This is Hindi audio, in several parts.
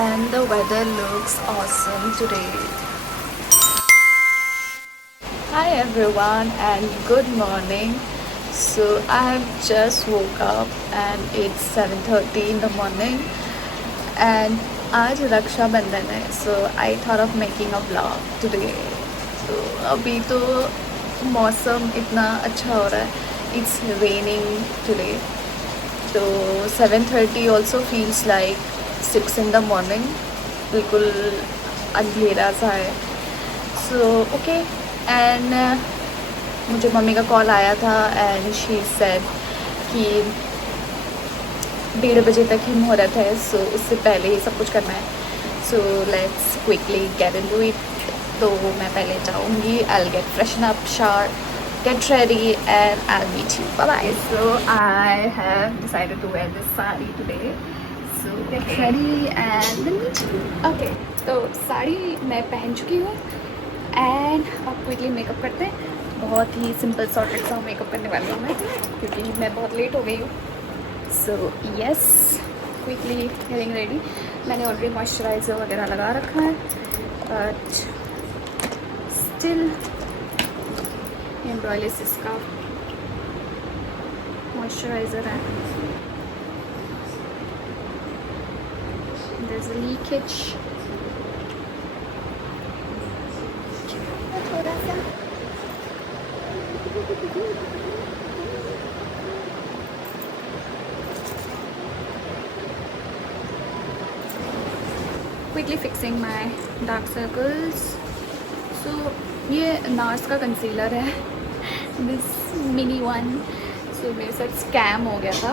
and the weather looks awesome today. Hi everyone and good morning. So I have just woke up and it's 7:30 in the morning and आज रक्षाबंधन है. So I thought of making a vlog today. So अभी तो मौसम इतना अच्छा हो रहा है. It's raining today. So 7:30 also feels like 6 in the morning. बिल्कुल अंधेरा सा है. So okay. एंड मुझे मम्मी का कॉल आया था एंड शी सेड कि 1:30 बजे तक ही मुहूर्त है. सो उससे पहले ही सब कुछ करना है. So let's quickly get into it. तो मैं पहले जाऊँगी. I will get freshen up, shower, get ready and I'll meet you. Bye bye. So I have decided to wear this sari today. So get ready and then meet you. Okay. तो साड़ी मैं पहन चुकी हूँ एंड अब क्विकली मेकअप करते हैं. बहुत ही सिंपल सॉर्टेड सा मेकअप करने वाली हूँ मैं क्योंकि मैं बहुत लेट हो गई हूँ. So yes, quickly getting ready. मैंने ऑलरेडी मॉइस्चराइज़र वगैरह लगा रखा है बट स्टिल एम्ब्रॉयलिस इसका मॉइस्चराइज़र है. there's a leakage. थोड़ा सा quickly fixing my dark circles. So ये नार्स का कंसीलर है, दिस मिनी वन. सो मेरे साथ स्कैम हो गया था.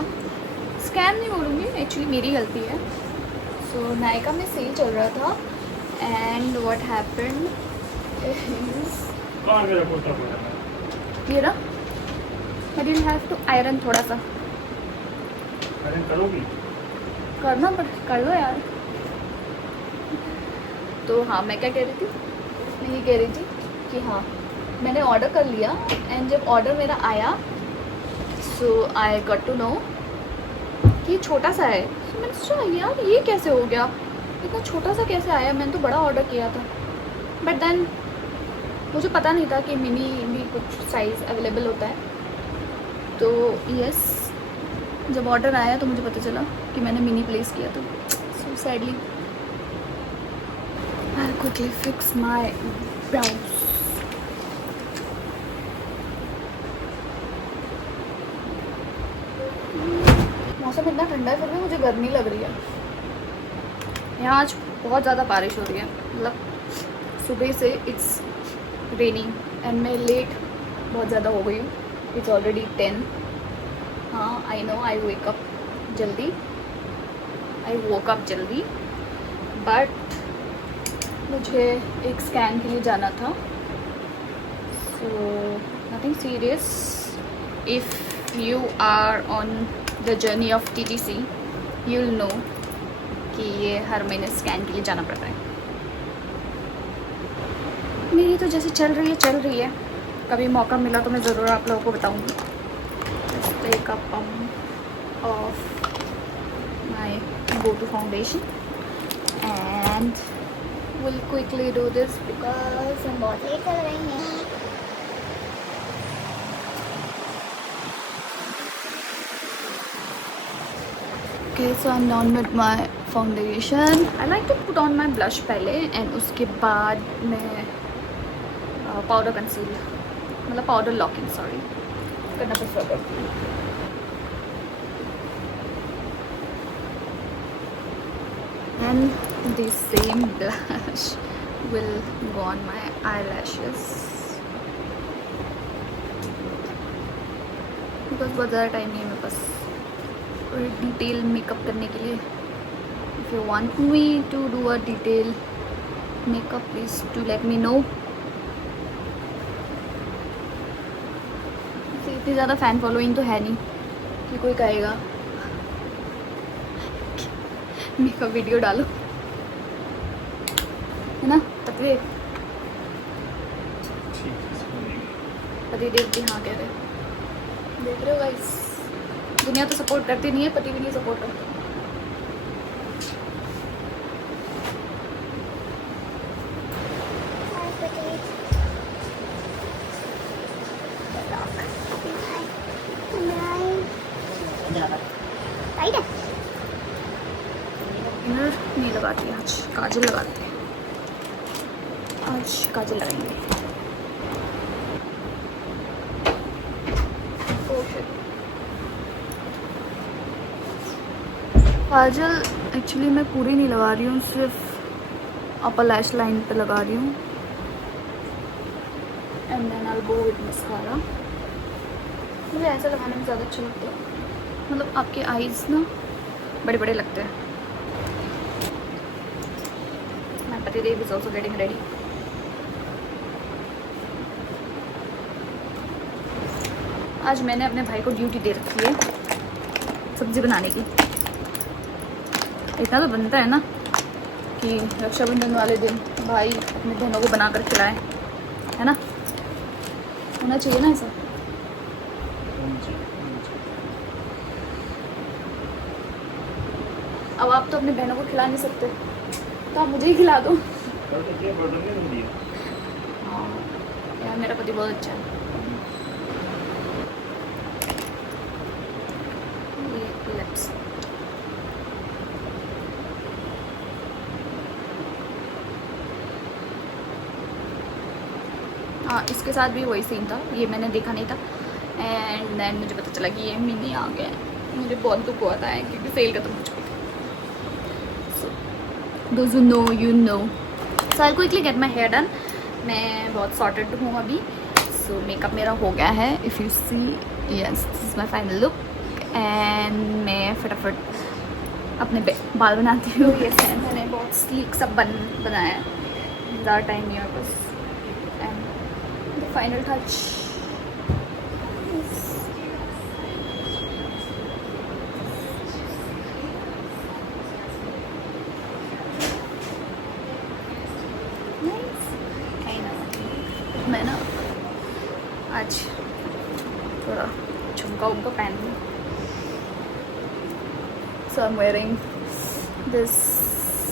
स्कैम नहीं बोलूँगी, एक्चुअली मेरी गलती है. सो नायका में सेल चल रहा था एंड व्हाट हैपेंड इज ये ना I didn't have to iron. थोड़ा सा करना पड़, कर लो यार. तो हाँ, मैं क्या कह रही थी, मैं ये कह रही थी कि हाँ मैंने ऑर्डर कर लिया एंड जब ऑर्डर मेरा आया सो आई गॉट टू नो कि छोटा सा है. तो मैंने सोचा यार ये कैसे हो गया, इतना छोटा सा कैसे आया, मैंने तो बड़ा ऑर्डर किया था. बट देन मुझे पता नहीं था कि मिनी भी कुछ साइज़ अवेलेबल होता है. तो यस, जब ऑर्डर आया तो मुझे पता चला कि मैंने मिनी प्लेस किया था. So sadly I quickly fix my brows. मौसम इतना ठंडा है फिर भी मुझे गर्मी लग रही है. यहाँ आज बहुत ज़्यादा बारिश हो रही है. मतलब सुबह से इट्स रेनिंग एंड मैं लेट बहुत ज़्यादा हो गई हूँ. It's already 10. हाँ I know, I wake up जल्दी, आई वोक अप जल्दी बट मुझे एक स्कैन के लिए जाना था. So nothing serious. If you are on the journey of TTC you will know कि ये हर महीने स्कैन के लिए जाना पड़ता है. मेरी तो जैसे चल रही है. कभी मौका मिला तो मैं ज़रूर आप लोगों को बताऊंगी. Take a pump of my go to foundation and will quickly do this because हम बहुत लेट कर रहे हैं. Okay, so I'm done with my foundation. I like to put on my blush पहले and उसके बाद मैं पाउडर कंसील, मतलब पाउडर लॉकिंग सॉरी करना प्रेफर करती हूँ. And the same blush will go on my eyelashes because बहुत ज़्यादा टाइम नहीं है मेरे पास डिटेल मेकअप करने के लिए. If you want me to do a detail makeup please to let me know. इतनी ज़्यादा फ़ैन फॉलोइंग तो है नहीं कि कोई कहेगा मेकअप वीडियो डालो, है ना. पति देव भी हाँ कह रहे, देख रहे हो गाइस. दुनिया तो सपोर्ट करती नहीं है, पति भी नहीं सपोर्ट करता. इनर नहीं लगाती आज, काजल लगाते हैं। आज काजल लगाएंगे। काजल एक्चुअली मैं पूरी नहीं लगा रही हूँ, सिर्फ अपर लैश लाइन पे लगा रही हूँ। And then I will go with mascara. मुझे ऐसा लगाने में ज़्यादा अच्छा लगता है, मतलब आपके आईज ना बड़े बड़े लगते हैं। My पतिदेव is also getting ready. आज मैंने अपने भाई को ड्यूटी दे रखी है सब्जी बनाने की। इतना तो बनता है ना कि रक्षाबंधन वाले दिन भाई अपने बहनों को बनाकर खिलाए, है ना? होना चाहिए ना ऐसा। अब आप तो अपने बहनों को खिला नहीं सकते, तो आप मुझे ही खिला दो। हाँ यार, मेरा पति बहुत अच्छा है। ये लिप्स हाँ, इसके साथ भी वही सीन था, ये मैंने देखा नहीं था। एंड देन मुझे पता चला कि ये मिनी आ गया है। मुझे बहुत दुख हुआ था क्योंकि सेल खत्म हो चुकी थी। Those who know, you know. So I'll quickly get my hair done. मैं बहुत sorted हूँ अभी। So मेकअप मेरा हो गया है। If you see, yes, this is my final look. And मैं फटाफट अपने बाल बनाती हूँ। Yes, मैंने बहुत sleek सब बनाया है। ज़्यादा टाइम नहीं है बस। And the final touch. मैं ना आज थोड़ा झुमका उमका पहन लूँ। So I am wearing this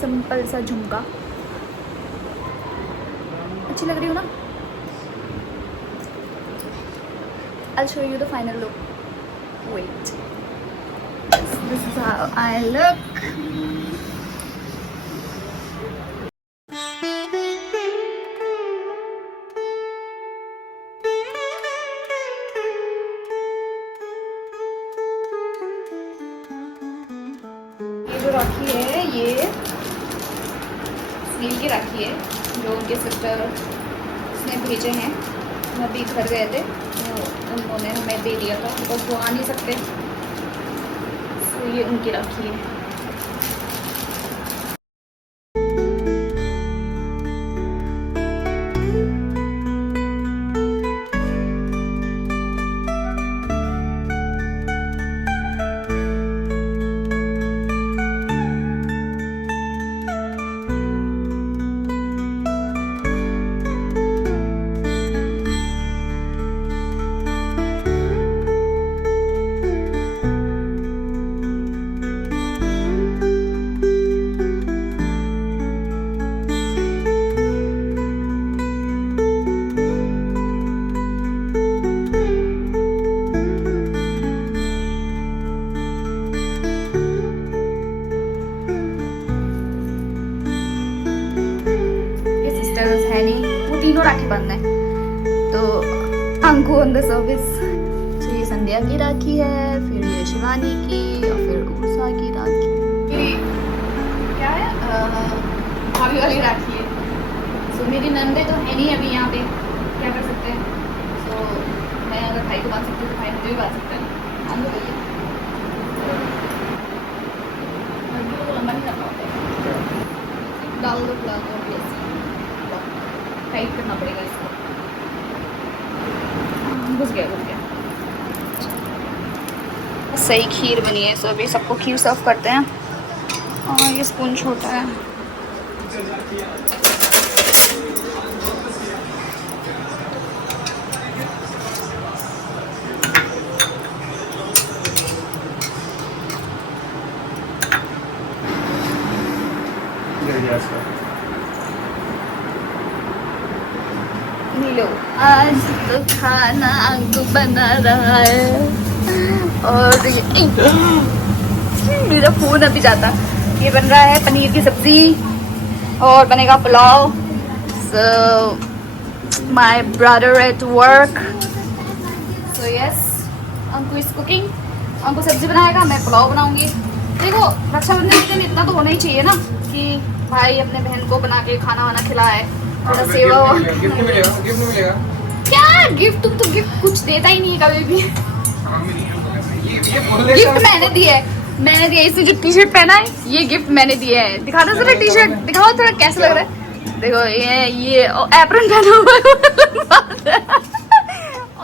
simple सा झुमका। अच्छी लग रही हूँ ना? I'll show you the final look. Wait. This is how I look. जो राखी है ये स्टील की राखी है, जो उनके सिस्टर उसने भेजे हैं। हम अभी घर गए थे तो उन्होंने हमें दे दिया था, बिकॉज वो आ नहीं सकते। तो ये उनकी राखी है। तीनों राखी बंद है, तो अंकु ऑन द सर्विस। तो ये संध्या की राखी है, फिर ये शिवानी की और फिर उषा की राखी। मेरी क्या है भाभी वाली राखी है। सो मेरी नंदे तो है नहीं अभी यहाँ पे, क्या कर सकते हैं। सो मैं अगर भाई को बांध सकती हूँ तो भाई मुझे भी बांध सकते हैं। बांध दो भैया, तो लंबा नहीं करना होता है। डाल दो टाइट करना पड़ेगा इसको। घुस गया। सही खीर बनी है। सो अभी सबको खीर सर्व करते हैं। और ये स्पून छोटा है। लो, आज तो खाना अंकु बना रहा है। और मेरा फोन अभी जाता ये बन रहा है पनीर की सब्जी और बनेगा pulao. So my brother at work, so yes, Anku is cooking. Anku सब्जी बनाएगा, मैं पुलाव बनाऊंगी। देखो रक्षाबंधन के दिन इतना तो होना ही चाहिए ना कि भाई अपने बहन को बना के खाना वाना खिलाए, थोड़ा सेवा। गिफ्ट मिलेगा। क्या गिफ्ट? तुम तो गिफ्ट कुछ देता ही नहीं कभी भी। गिफ्ट मैंने दिया है, मैंने दिया। इसने जो टी शर्ट पहना है ये गिफ्ट मैंने दिया है। दिखा दो जरा टी शर्ट, दिखाओ थोड़ा कैसा लग रहा है। देखो ये एप्रन पहना हुआ है।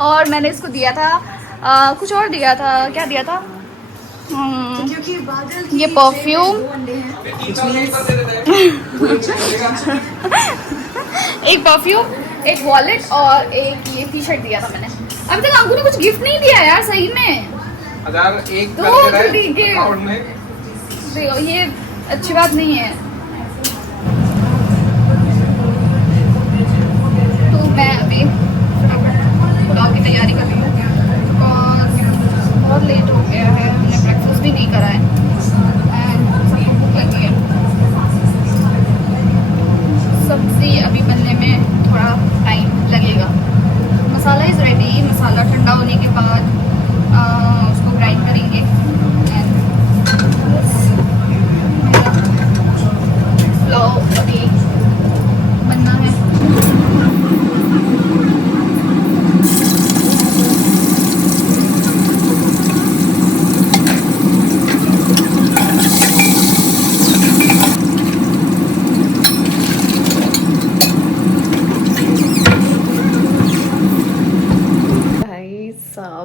और मैंने इसको दिया था कुछ और दिया था। क्या दिया था? ये परफ्यूम, एक परफ्यूम, एक वॉलेट और एक ये टी शर्ट दिया था मैंने। अभी तक अंकु ने कुछ गिफ्ट नहीं दिया यार सही में। 1001 देखो ये अच्छी बात नहीं है। तो मैं अभी पुलाव की तैयारी कर रही हूँ और बहुत लेट हो गया है, हमने ब्रेकफास्ट भी नहीं करा है एंड सबको भूख लगी है। सब्जी अभी बनने में थोड़ा टाइम लगेगा। मसाला इज़ रेडी, मसाला ठंडा होने के बाद उसको ग्राइंड करेंगे एंड पुलाव अभी बनना है।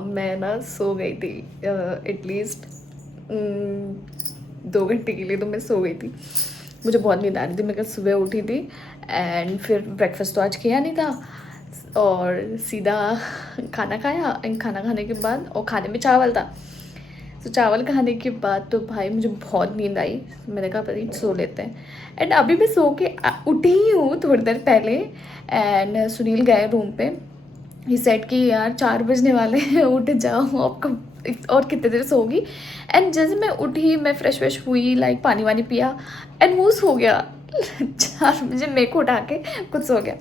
मैं ना सो गई थी एटलीस्ट 2 घंटे के लिए तो मैं सो गई थी। मुझे बहुत नींद आ रही थी। मैं कल सुबह उठी थी एंड फिर ब्रेकफास्ट तो आज किया नहीं था और सीधा खाना खाया। खाना खाने के बाद, और खाने में चावल था, तो चावल खाने के बाद तो भाई मुझे बहुत नींद आई। मैंने कहा भाई सो लेते हैं एंड अभी मैं सो के उठी ही हूँ थोड़ी देर पहले एंड सुनील गए रूम पे। ही सेट कि यार 4 बजने वाले हैं, उठ जाओ, आपको और कितने देर सोगी। एंड जैसे मैं उठी, मैं फ्रेश हुई, लाइक पानी वानी पिया एंड वो सो गया। 4 बजे मेरे को उठा के कुछ सो गया।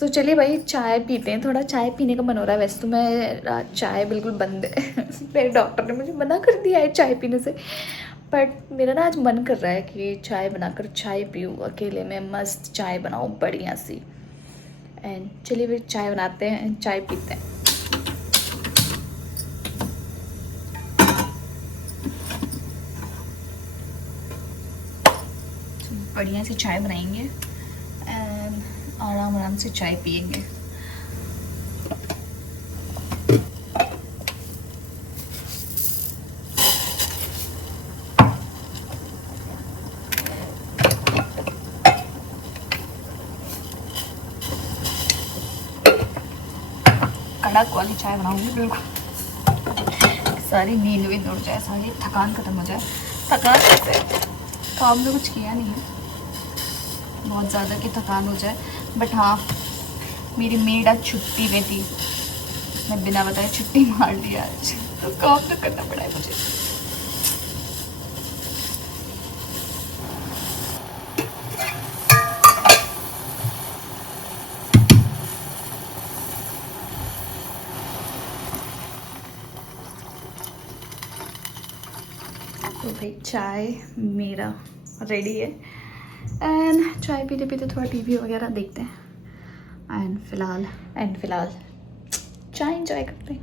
सो चलिए भाई चाय पीते हैं। थोड़ा चाय पीने का मन हो रहा है। वैसे तो मैं चाय बिल्कुल बंद है। मेरे डॉक्टर ने मुझे मना कर दिया है चाय पीने से, बट मेरा ना आज मन कर रहा है कि चाय बनाकर चाय पीऊँ अकेले में, मस्त चाय बनाऊँ बढ़िया सी। एंड चलिए फिर चाय बनाते हैं, चाय पीते हैं। बढ़िया सी चाय बनाएंगे एंड आराम से चाय पियेंगे। कड़क वाली चाय बनाऊंगी बिल्कुल, सारी नींद भी उड़ जाए, सारी थकान खत्म हो जाए। थकान से काम में कुछ किया नहीं है, बहुत ज़्यादा की थकान हो जाए। बट हाँ, मेरी मेड आज छुट्टी में थी, मैं बिना बताए छुट्टी मार दिया आज, तो काम तो करना पड़ा है मुझे। तो भाई चाय मेरा रेडी है एंड चाय पीते पीते थोड़ा टीवी वगैरह देखते हैं एंड फिलहाल चाय इंजॉय करते हैं।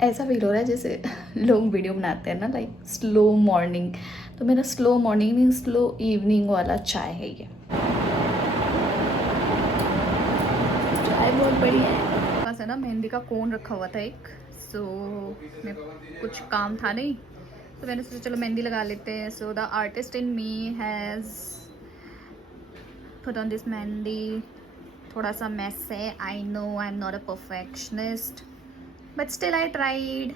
ऐसा फील हो रहा है जैसे लोग वीडियो बनाते हैं ना, लाइक स्लो मॉर्निंग। तो मेरा स्लो मॉर्निंग नहीं, स्लो इवनिंग वाला चाय है ये। चाय बहुत बढ़िया है। पास है ना मेहंदी का कोन रखा हुआ था एक, सो मैं कुछ काम था नहीं तो मैंने सोचा चलो मेहंदी लगा लेते हैं। So the artist in me has put on this mehndi. थोड़ा सा मैस है, I know, I am not a perfectionist, but still I tried.